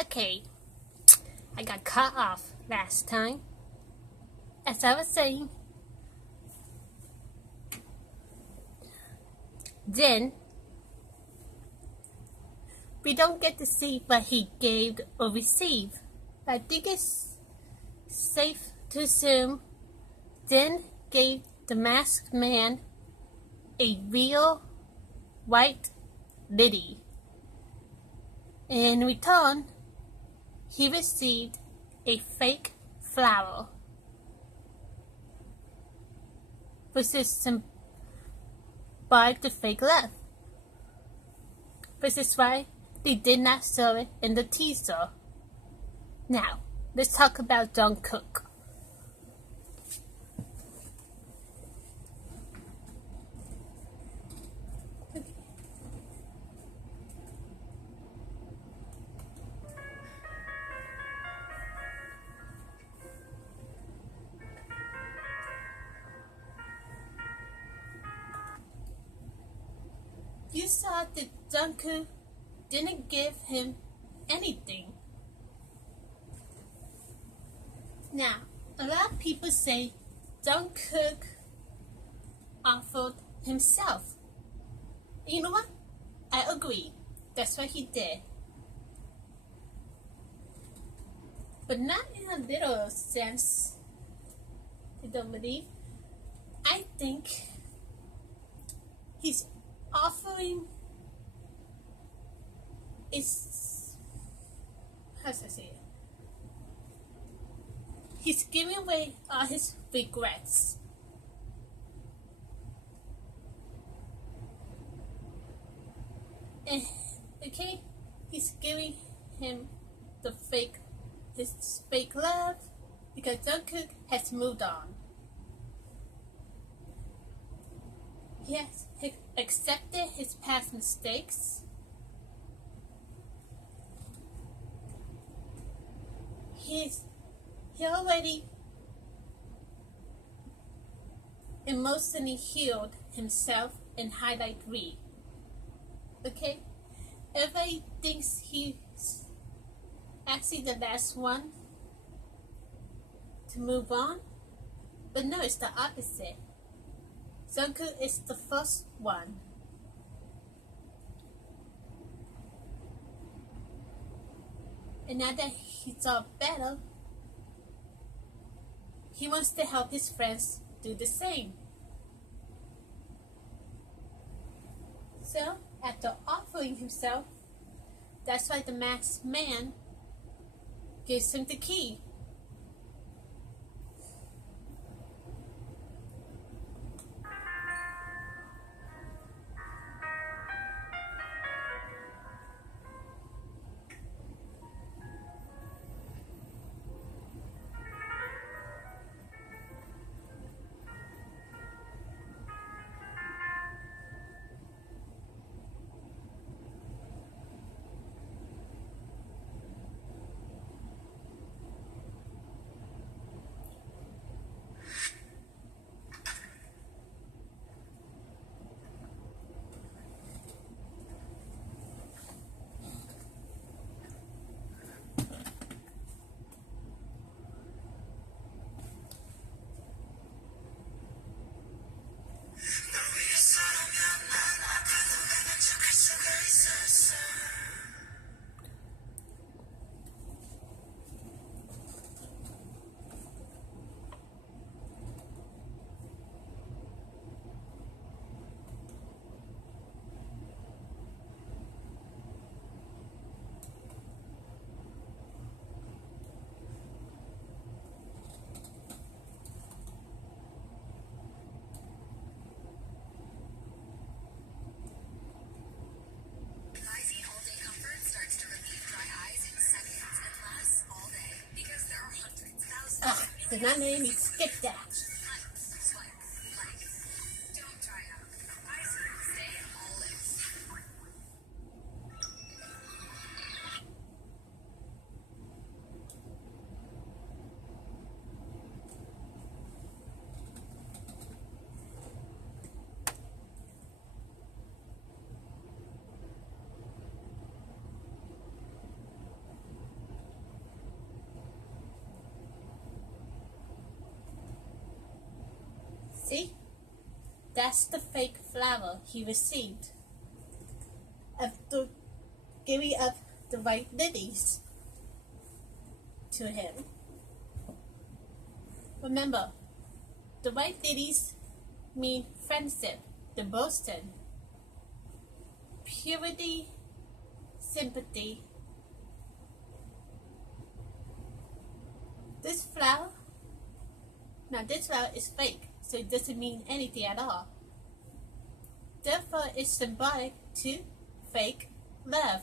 Okay, I got cut off last time. As I was saying, then we don't get to see what he gave or received. But I think it's safe to assume Din gave the masked man a real white lily. In return, he received a fake flower, which is symbolic to fake love. Which is why they did not show it in the teaser. Now, let's talk about Jungkook. You saw that Jungkook didn't give him anything. Now, a lot of people say Jungkook offered himself. You know what? I agree. That's what he did. But not in a literal sense. I don't believe. I think he's offering is, how should I say it? He's giving away all his regrets. And, okay, he's giving him his fake love because Jungkook has moved on. He has accepted his past mistakes. He already emotionally healed himself in highlight 3. Okay? Everybody thinks he's actually the last one to move on, but no, it's the opposite. Jungkook is the first one. And now that he's all better, he wants to help his friends do the same. So, after offering himself, that's why the masked man gives him the key. Did not make me skip that. See? That's the fake flower he received after giving up the white lilies to him. Remember, the white lilies mean friendship, devotion, purity, sympathy. This flower is fake, so it doesn't mean anything at all. Therefore, it's symbolic to fake love.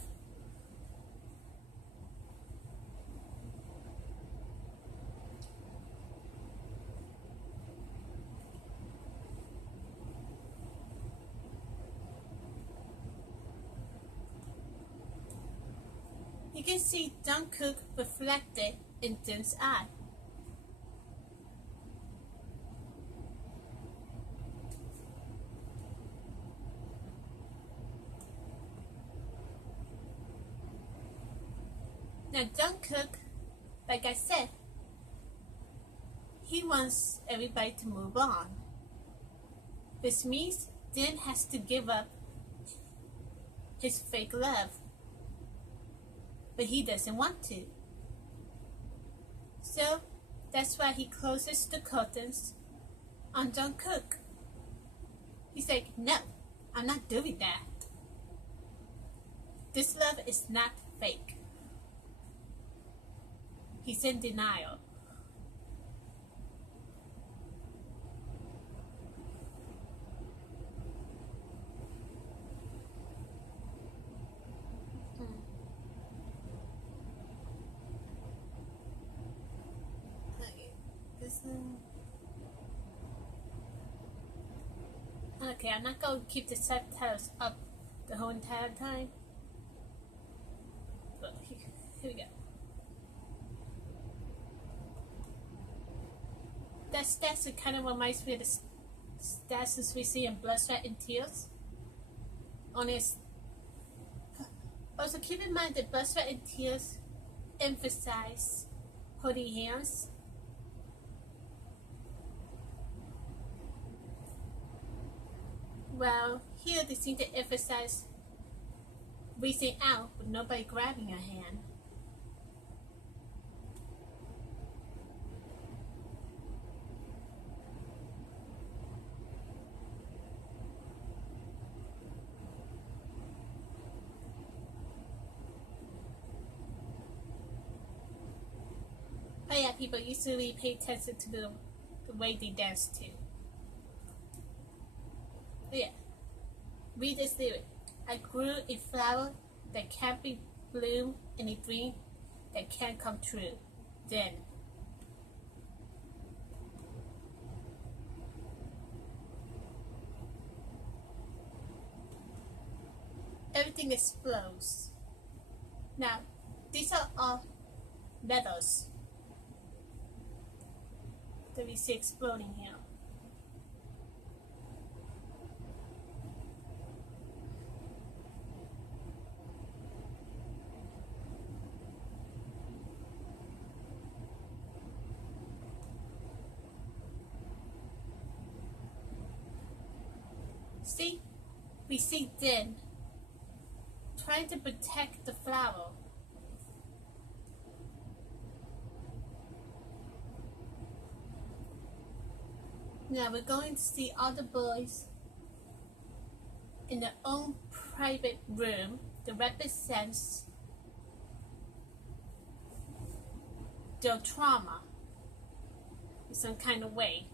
You can see Jungkook reflected in Jin's eye. Now Jungkook, like I said, he wants everybody to move on. This means Jin has to give up his fake love. But he doesn't want to. So that's why he closes the curtains on Jungkook. He's like, no, I'm not doing that. This love is not fake. He's in denial. Okay, I'm not going to keep the subtitles up the whole entire time. But here we go. That statue kind of reminds me of the statues we see in Blood, Sweat, and Tears. Also, keep in mind that Blood, Sweat, and Tears emphasize holding hands. Well, here they seem to emphasize reaching out with nobody grabbing your hand. Oh yeah, people usually pay attention to the way they dance too. Yeah, read this lyric. I grew a flower that can't be bloomed in a dream that can't come true. Then everything explodes. Now, these are all metals that we see exploding here. See, we see Din trying to protect the flower. Now we're going to see all the boys in their own private room that represents their trauma in some kind of way,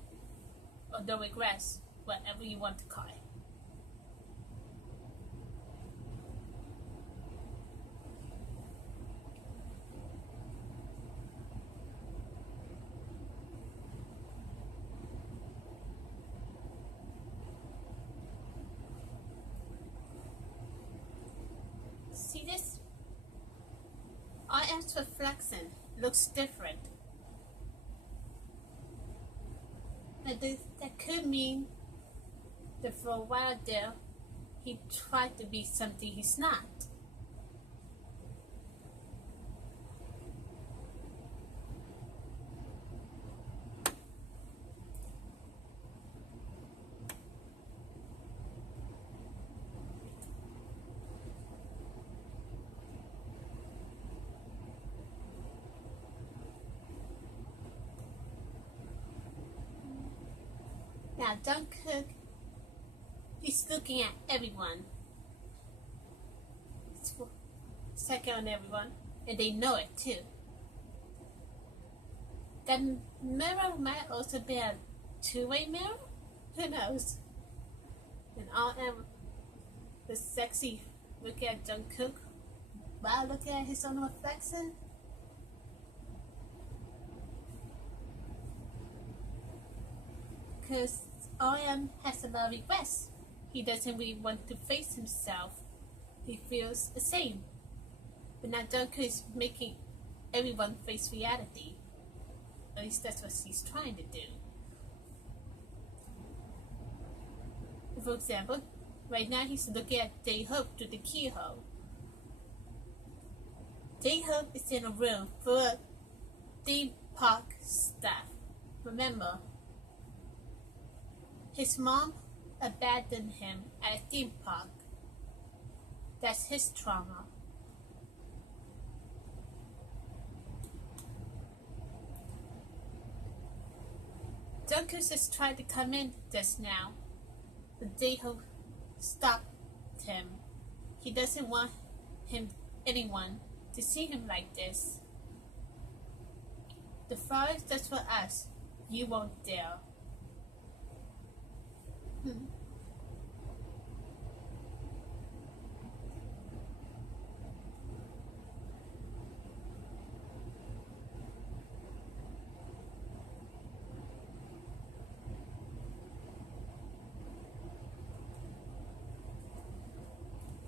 or their regrets, whatever you want to call it. See this? Our M's reflection looks different. Now that could mean that for a while there, he tried to be something he's not. Now Jungkook, he's looking at everyone. He's second on everyone, and they know it too. That mirror might also be a two-way mirror? Who knows? And all them the sexy looking at Jungkook while looking at his own reflection. Because RM has a lot of regrets. He doesn't really want to face himself. He feels ashamed. But now Jungkook is making everyone face reality. At least that's what he's trying to do. For example, right now he's looking at J-Hope through the keyhole. J-Hope is in a room full of theme park stuff. Remember, his mom abandoned him at a theme park. That's his trauma. Jungkook just tried to come in just now, but J-Hope stopped him. He doesn't want anyone to see him like this. The flower is just for us. You won't dare.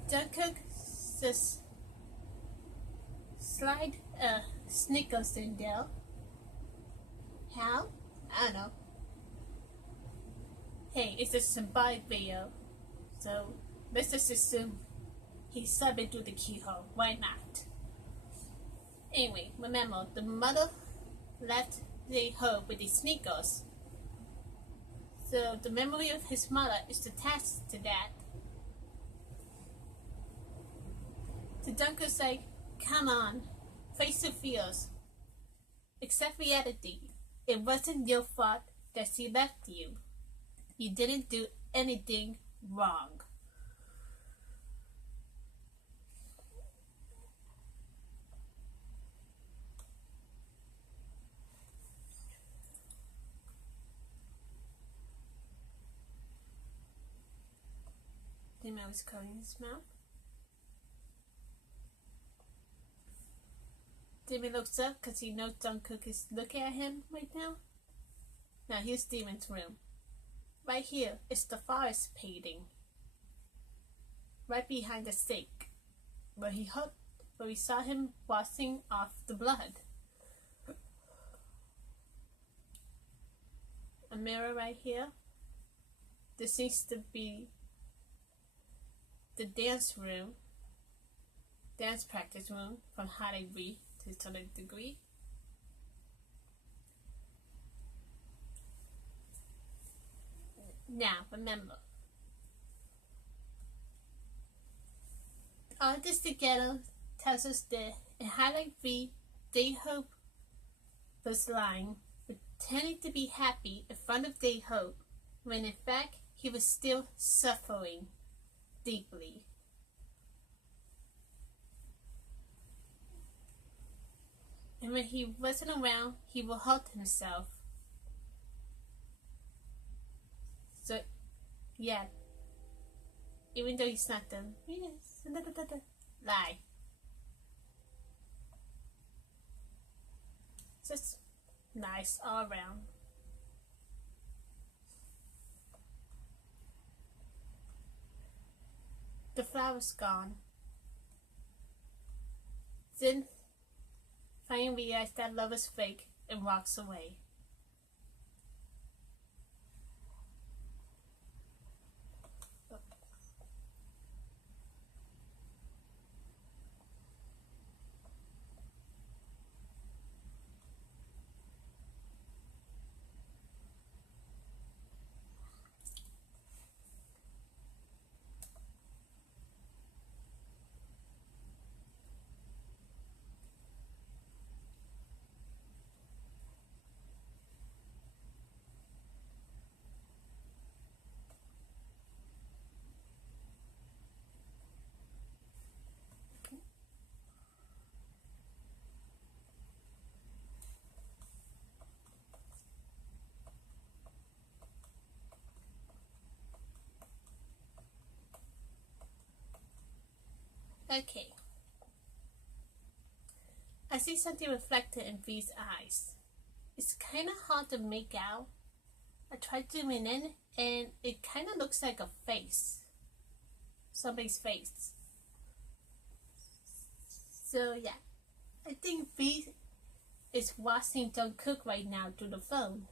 Jungkook just slide Snickers in there. How? I don't know. Hey, it's a symbolic video, so let's just assume he's subbing through the keyhole. Why not? Anyway, remember, the mother left J-Hope with his sneakers. So the memory of his mother is attached to that. So Jungkook say, come on, face your fears. Accept reality. It wasn't your fault that she left you. You didn't do anything wrong. The man was covering his mouth. Demon looks up because he knows Jungkook is looking at him right now. Now here's Demon's room. Right here is the forest painting. Right behind the stake, where we saw him washing off the blood. A mirror right here. This seems to be the dance practice room from how they breathe to a certain degree. Now, remember, all this together tells us that in Highlight 3, J-Hope was lying, pretending to be happy in front of J-Hope, when in fact he was still suffering deeply. And when he wasn't around, he will hurt himself. So, yeah, even though he's not done, lie. Just nice all around. The flower's gone. Then finally realizes that love is fake and walks away. Okay. I see something reflected in V's eyes. It's kind of hard to make out. I tried zooming in and it kind of looks like a face. Somebody's face. So yeah, I think V is watching Jungkook right now through the phone.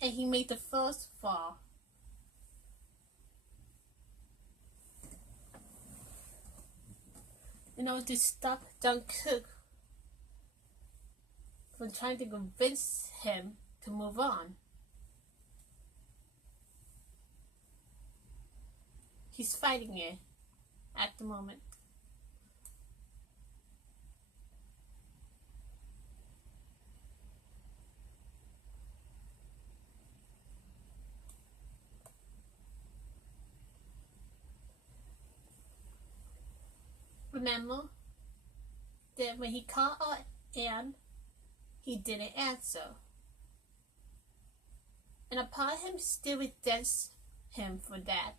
And he made the first fall. In order to stop Jungkook from trying to convince him to move on. He's fighting it at the moment. Remember that when he called out Anne, he didn't answer. And a part of him still resents him for that.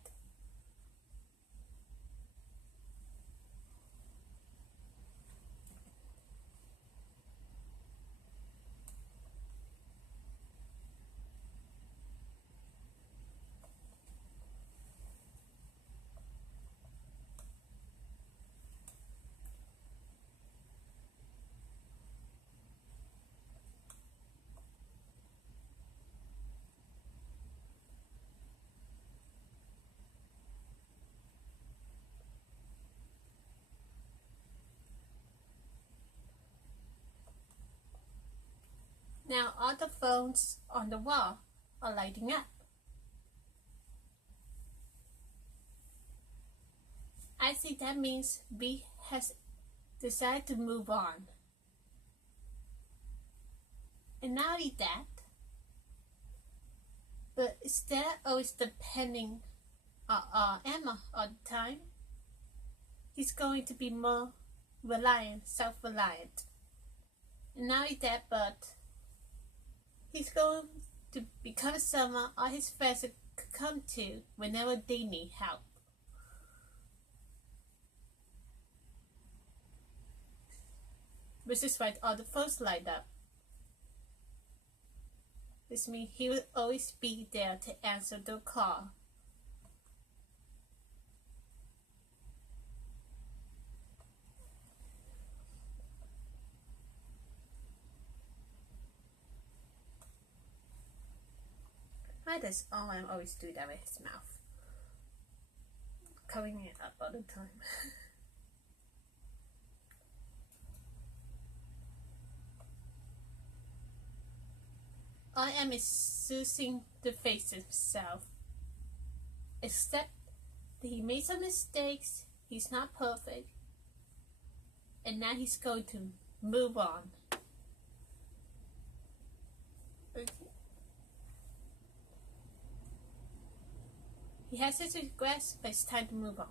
Now all the phones on the wall are lighting up. I think that means V has decided to move on. And not only that, but instead of always depending on Emma all the time, he's going to be more reliant, self-reliant. And not only that, but he's going to become someone all his friends could come to whenever they need help. Which is why all the phones light up. This means he will always be there to answer the call. Why does Owen always do that with his mouth? Covering it up all the time. I am choosing to face himself. Except that he made some mistakes, he's not perfect, and now he's going to move on. Okay. He has his regrets, but it's time to move on.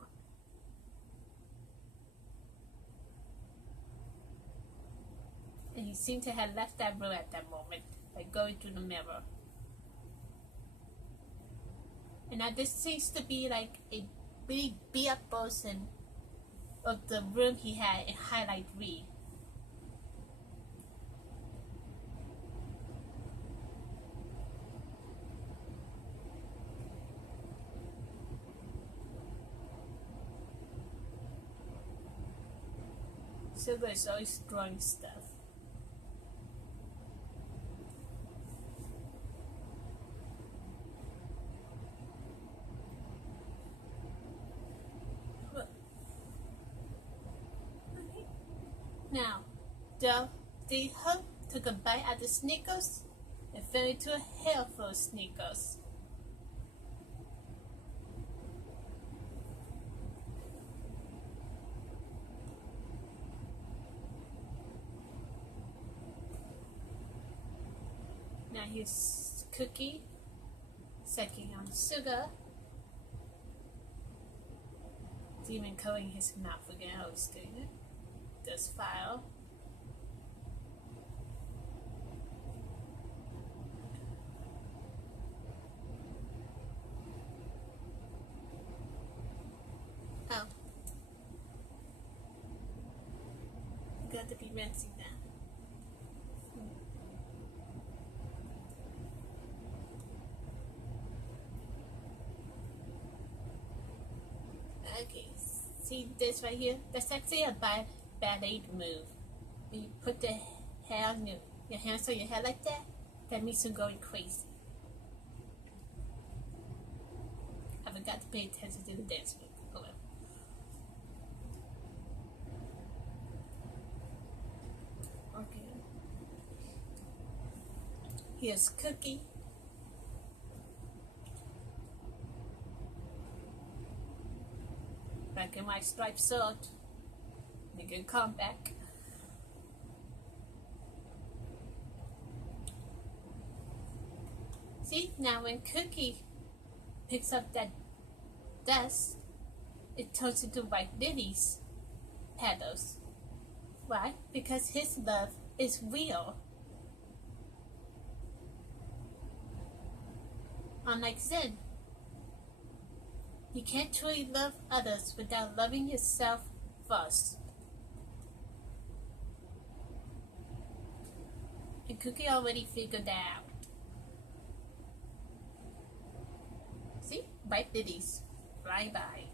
And he seemed to have left that room at that moment by going through the mirror. And now this seems to be like a really beat up version of the room he had in Highlight Read. Silver is always drawing stuff. Now, the Hook took a bite at the sneakers and fell into a hail full of sneakers. Now here's Cookie sucking on sugar. Demon coating his mouth again, how he's doing it. This file. Oh, forgot to be rinsing that. Okay, see this right here? That's actually a ballet move. When you put the hair on your hands on your head like that, that means you're going crazy. I forgot to pay attention to the dance move. Oh well. Okay. Here's Cookie. Back in my striped sword. You can come back. See, now when Cookie picks up that dust, it turns into white lilies petals. Why? Because his love is real. Unlike Zen, you can't truly love others without loving yourself first. And Cookie already figured that out. See? White lilies. Fly by.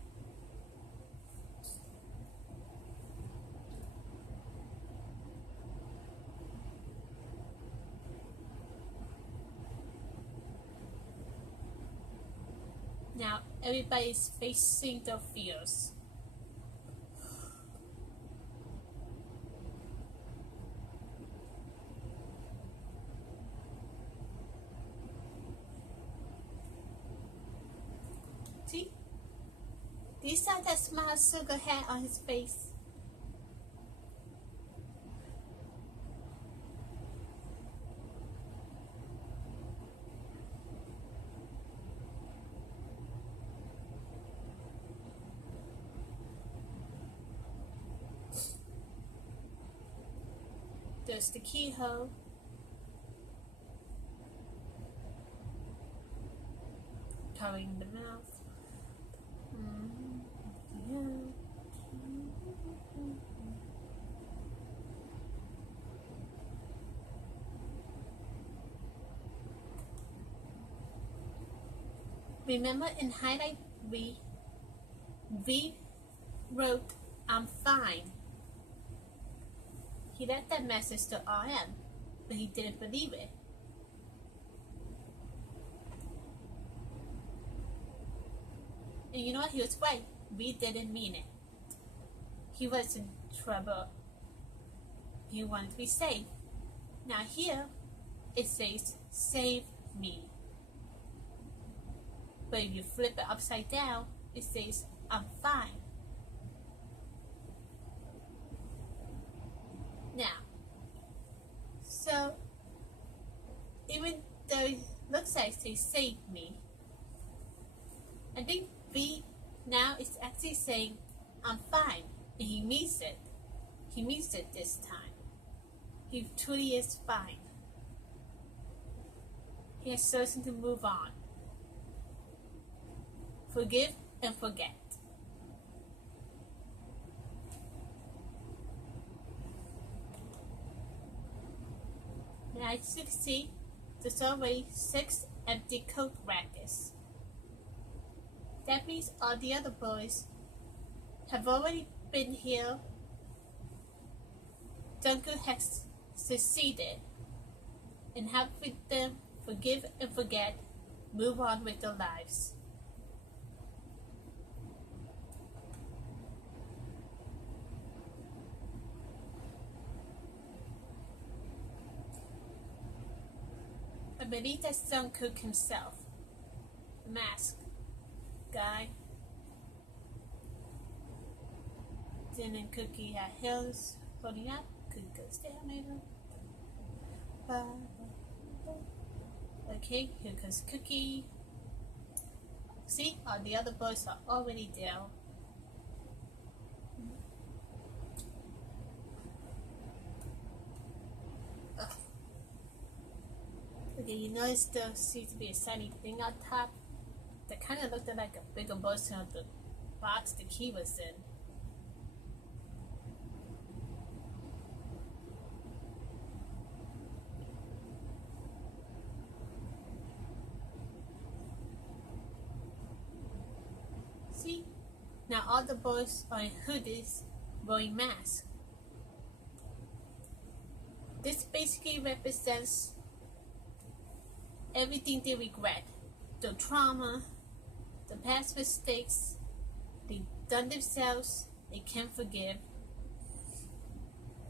Now everybody's facing their fears. See? Do you see that smile Sugar had on his face? There's the keyhole. Covering the mouth. Remember in highlight V wrote, "I'm fine." He left that message to RM, but he didn't believe it. And you know what? He was right. We didn't mean it. He was in trouble. He wanted to be safe. Now here, it says, "Save me." But if you flip it upside down, it says, "I'm fine." Now, so even though it looks like they saved me, I think V now is actually saying, "I'm fine," and he means it. He means it this time. He truly is fine. He has chosen to move on. Forgive and forget. Now as you can see, there's already 6 empty coat rackets. That means all the other boys have already been here. Jungkook has succeeded in helping them forgive and forget, move on with their lives. I believe that's Jungkook himself. The mask guy. Jin and Cookie have hills holding up. Cookie goes down later. Okay, here goes Cookie. See, all the other boys are already down. Okay, you notice there seems to be a shiny thing on top that kind of looked like a bigger version of the box the key was in. See? Now all the boys are in hoodies wearing masks. This basically represents everything they regret. The trauma, the past mistakes they done themselves, they can't forgive.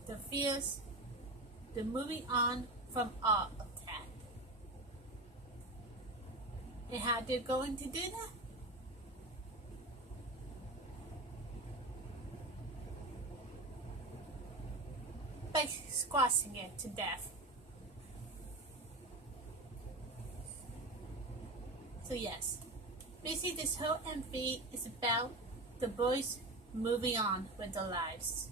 The fears, the moving on from all of that. And how they're going to do that? By squashing it to death. So yes, basically this whole MV is about the boys moving on with their lives.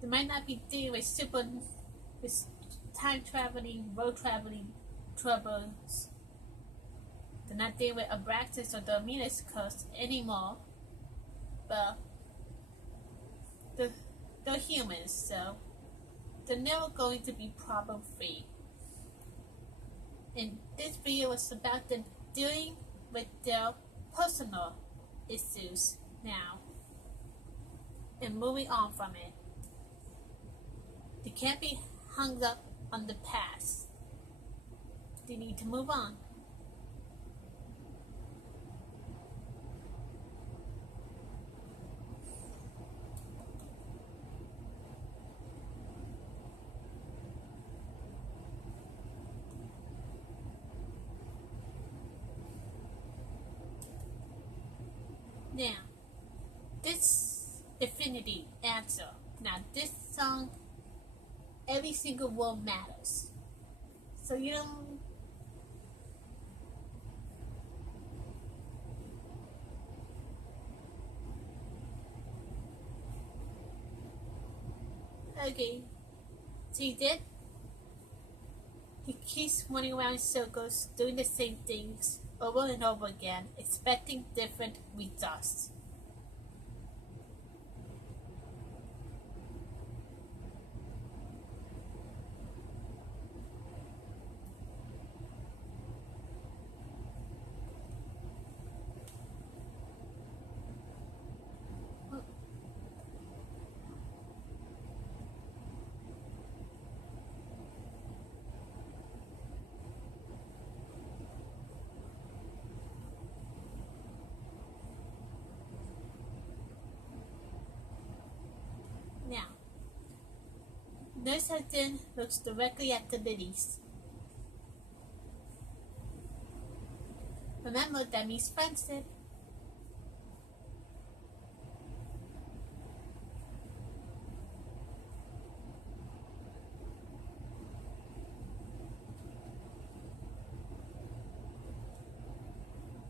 They might not be dealing with time traveling, road traveling troubles. They're not dealing with Abraxas or Dominus Coast anymore. But they're humans, so they're never going to be problem free. And this video was about them dealing with their personal issues now and moving on from it. They can't be hung up on the past. They need to move on. Now, this Epiphany answer. Now, this song, every single word matters. So you don't. Okay. So he did. He keeps running around in circles, doing the same things over and over again, expecting different results. Now, Nurse Hudson looks directly at the lilies. Remember, that means friendship.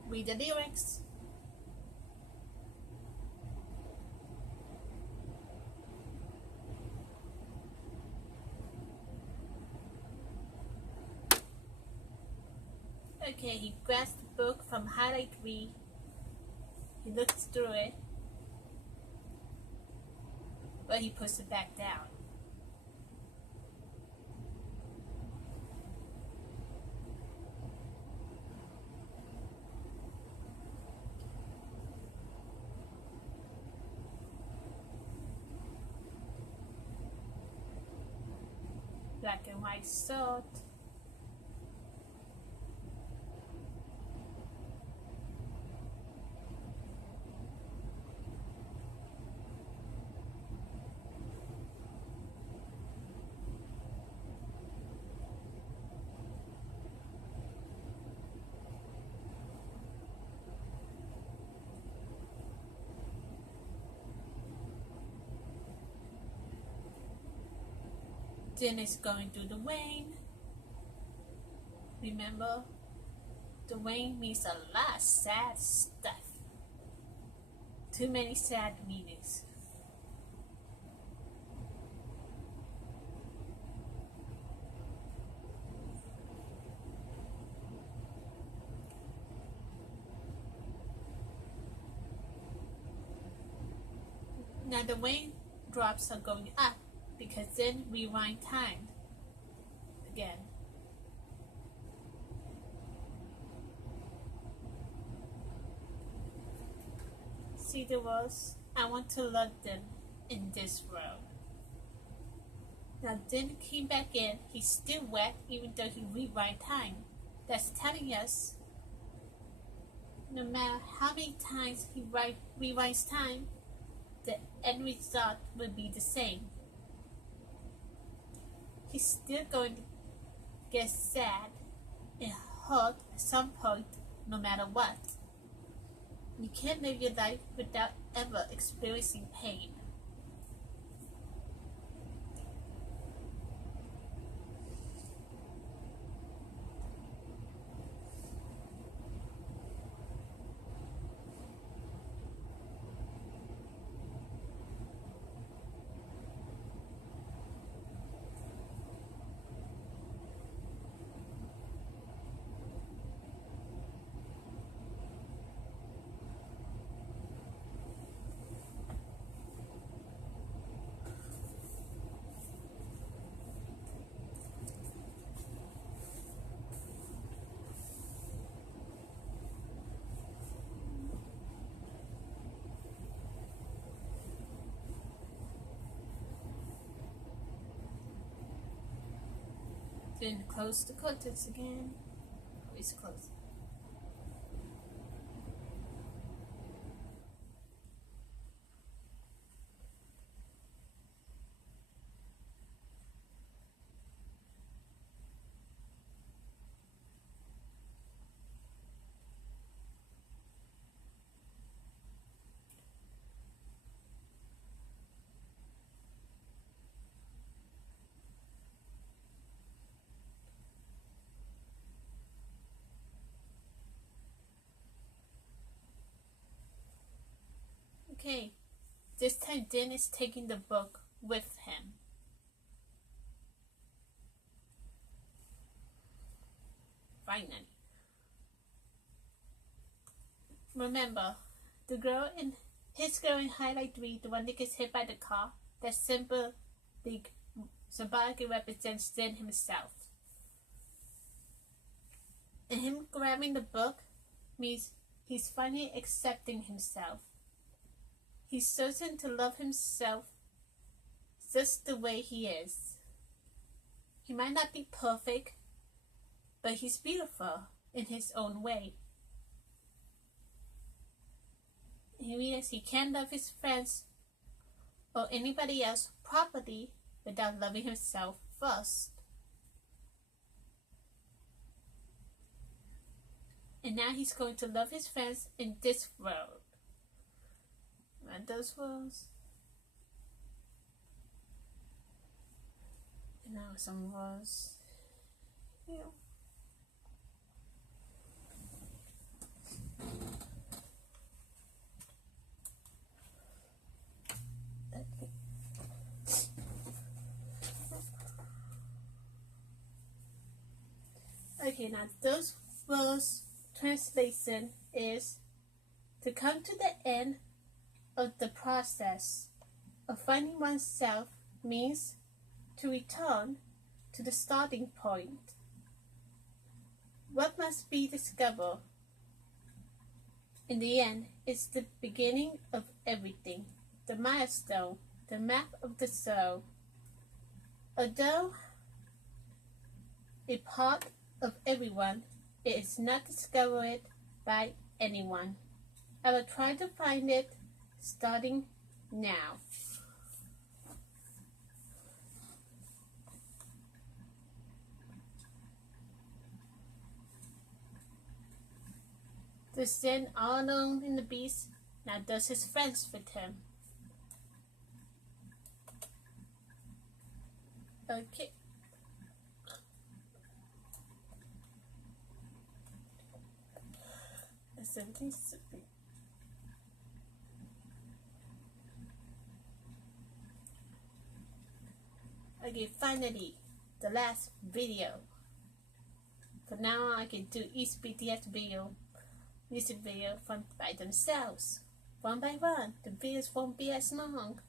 Read the lyrics. Okay, he grabs the book from highlight 3. He looks through it, but he puts it back down. Black and white sword. Then it's going through the vein. Remember, the vein means a lot of sad stuff. Too many sad meanings. Now the vein drops are going up, because then we rewind time again. see the world, I want to love them in this world. Now then came back in, he's still wet even though he rewind time. That's telling us no matter how many times he rewinds time, the end result will be the same. He's still going to get sad and hurt at some point no matter what. You can't live your life without ever experiencing pain. Then close the curtains again. Always close. Okay, this time Dan is taking the book with him. Finally. Remember, his girl in highlight 3, the one that gets hit by the car, that symbolically represents Dan himself. And him grabbing the book means he's finally accepting himself. He's certain to love himself just the way he is. He might not be perfect, but he's beautiful in his own way. He realizes he can't love his friends or anybody else properly without loving himself first. And now he's going to love his friends in this world. And those words. And now some words here. Okay, now those words translation is to come to the end of the process of finding oneself means to return to the starting point. What must be discovered in the end is the beginning of everything, the milestone, the map of the soul. Although a part of everyone, it is not discovered by anyone. I will try to find it starting now. To stand all alone in the beast, now does his friends with him. Okay. Everything's okay, finally, the last video. For now, I can do each BTS video, music video by themselves, one by one. The videos won't be as long.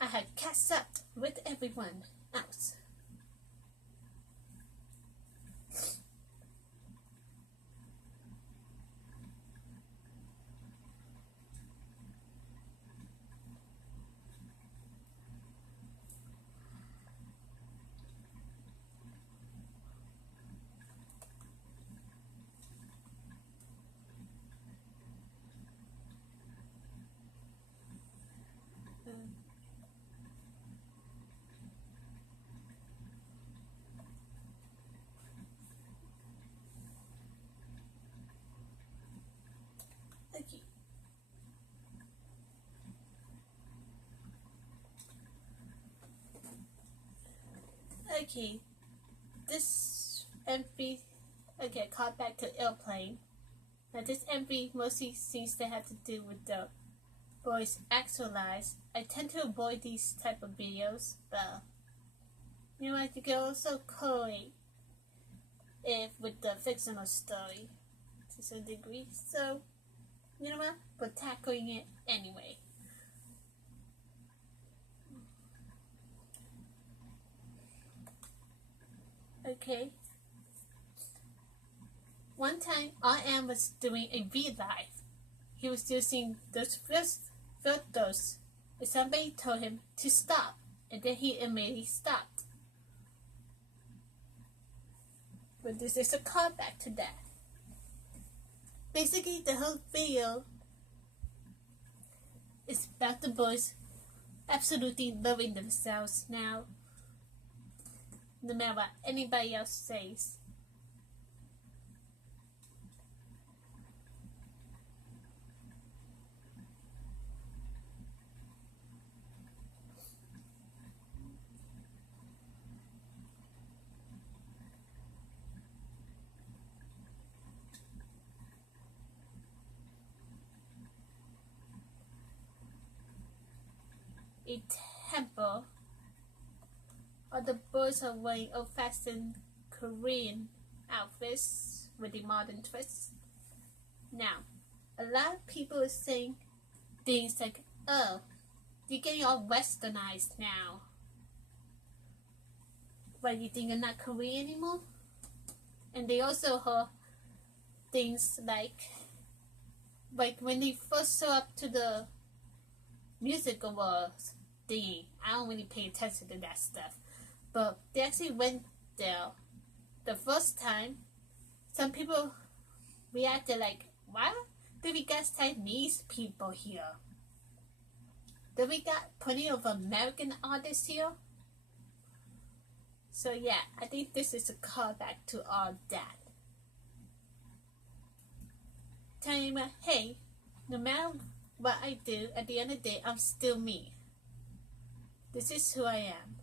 I had catch up with everyone else. Okay, this MV, okay, called back to airplane. Now this MV mostly seems to have to do with the boys' actual lives. I tend to avoid these type of videos, but you know what, you can also correlate it with the fictional story to some degree. So, you know what, we're tackling it anyway. Okay. One time, RM was doing a V-Live. He was using those filters, and somebody told him to stop, and then he immediately stopped. But this is a callback to that. Basically, the whole video is about the boys absolutely loving themselves now, no matter what anybody else says. A temple. All the boys are wearing old-fashioned Korean outfits with a modern twist. Now, a lot of people are saying things like, "Oh, you're getting all westernized now. What, you think you're not Korean anymore?" And they also heard things like when they first show up to the music awards thingy. I don't really pay attention to that stuff, but they actually went there the first time. Some people reacted like, "Why do we got Chinese people here? Do we got plenty of American artists here?" So yeah, I think this is a callback to all that. Telling me, hey, no matter what I do, at the end of the day, I'm still me. This is who I am.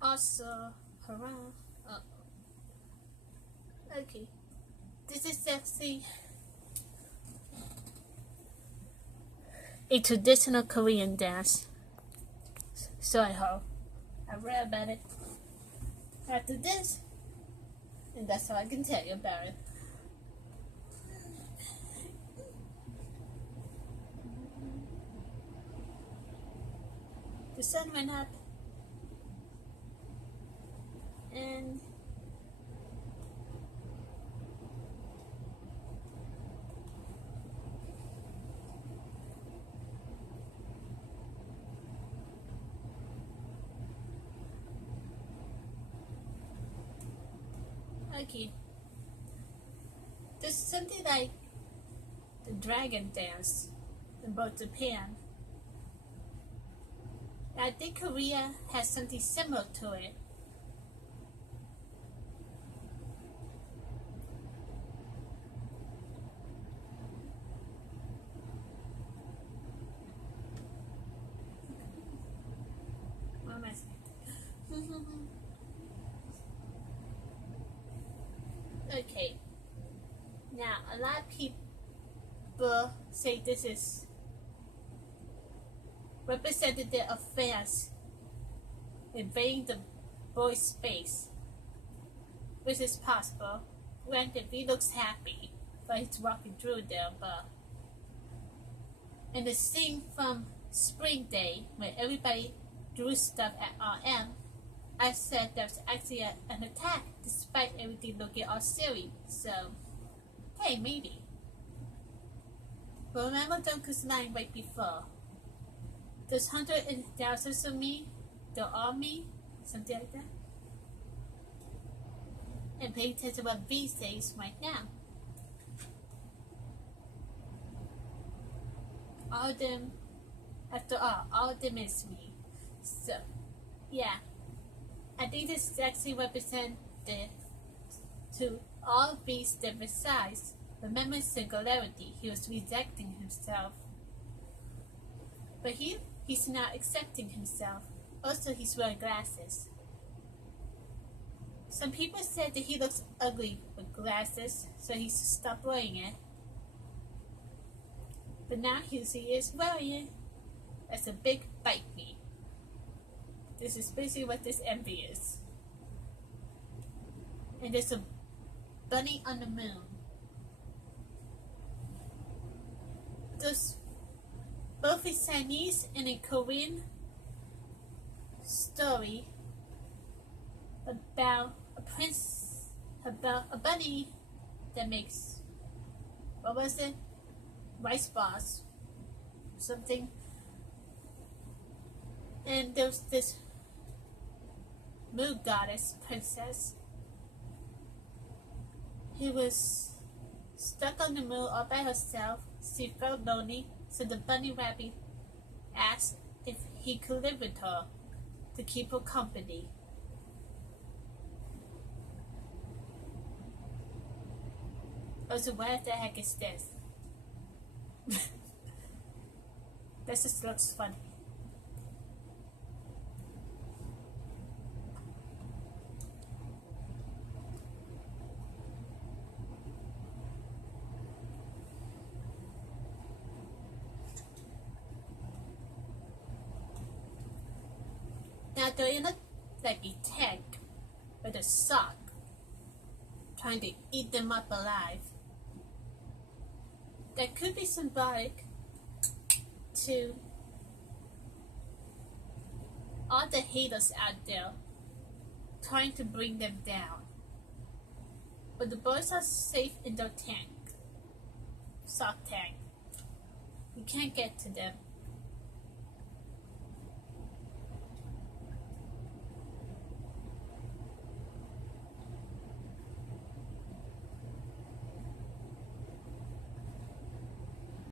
Also, hurrah. Okay. This is actually a traditional Korean dance. So I hope. I read about it after this, and that's all I can tell you about it. The sun went up, and okay. There's something like the dragon dance in both Japan. I think Korea has something similar to it. What am I saying? Okay. Now, a lot of people say this is representative of fans invading the boy's space, which is possible. Granted, he looks happy, but he's walking through there. But in the scene from Spring Day, when everybody threw stuff at RM, I said that was actually an attack, despite everything looking all silly. So, hey, maybe. But remember Jungkook's line right before. There's hundreds and thousands of me, they're all me, something like that. And pay attention to what V says right now. All of them, after all of them is me. So, yeah. I think this actually represented to all beasts their size. Remember singularity, he was rejecting himself. But here, he's now accepting himself. Also, he's wearing glasses. Some people said that he looks ugly with glasses, so he should stop wearing it. But now he is wearing it as a big bite me. This is basically what this envy is. And there's a bunny on the moon. There's both a Chinese and a Korean story about a bunny that makes, what was it? Rice balls, something. And there was this moon goddess princess who was stuck on the moon all by herself. She felt lonely, so the bunny rabbit asked if he could live with her to keep her company. Also, what the heck is this? This just looks funny. Now they look like a tank with a sock trying to eat them up alive. That could be symbolic to all the haters out there trying to bring them down. But the boys are safe in their tank, sock tank. You can't get to them.